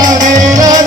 Hare Rama.